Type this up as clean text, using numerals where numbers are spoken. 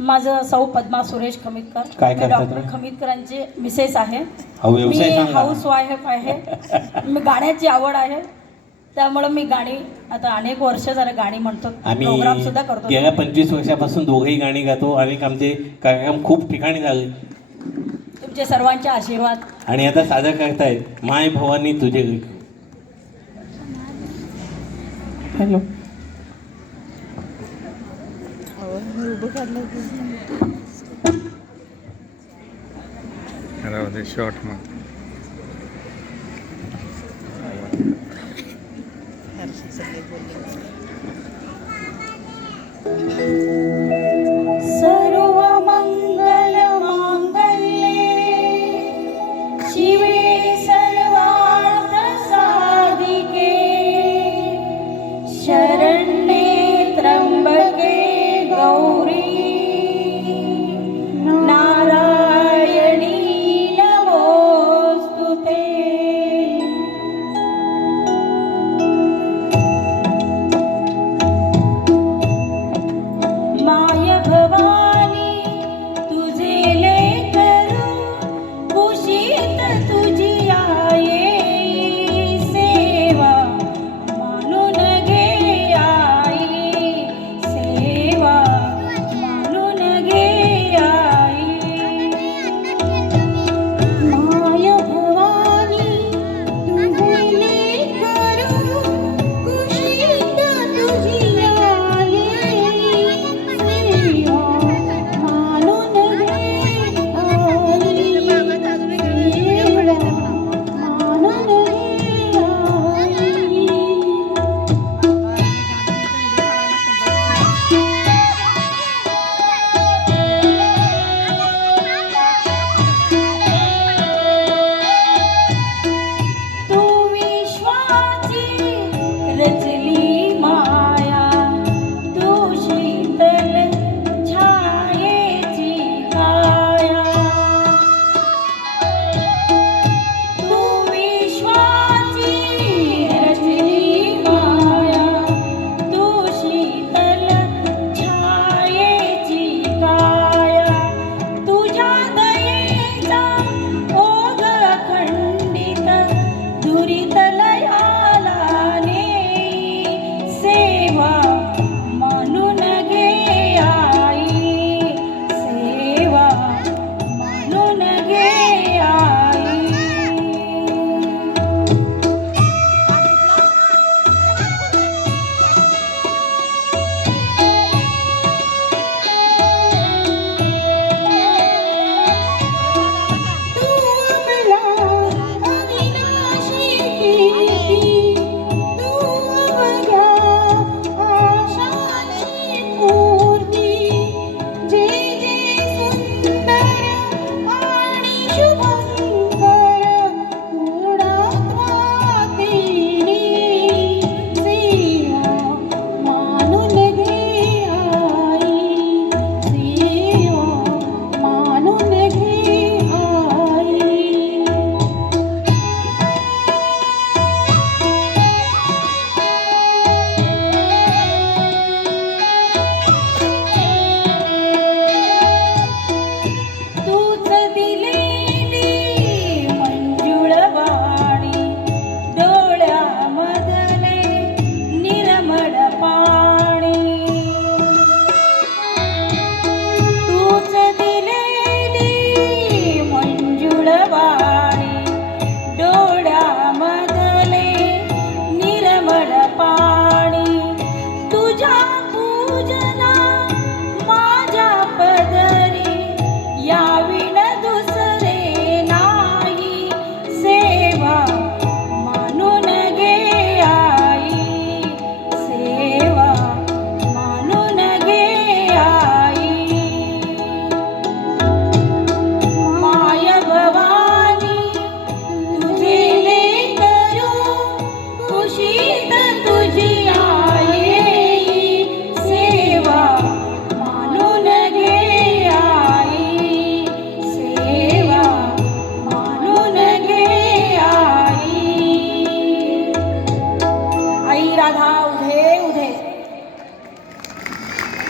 माझं सौ पद्मा सुरेश खमितकर. काय मी करता डॉक्टर तुम्ही? खमितकरांचे मिसेस आहे. व्यवसाय मी सांगा. हाऊस वाईफ आहे. मी गाण्याची आवड आहे, त्यामुळं मी गाणी आता अनेक वर्ष झालं गाणी म्हणतो, प्रोग्राम आम्ही सुद्धा करतो. गेल्या 25 वर्षापासून दोघेही गाणी गातो आणि आमचे कार्यक्रम खूप ठिकाणी झाले तुमचे सर्वांचे आशीर्वाद. आणि आता सादर करतायत माय भवानी तुझे. हॅलो. शॉर्ट मग हर्षी सगळे बोलले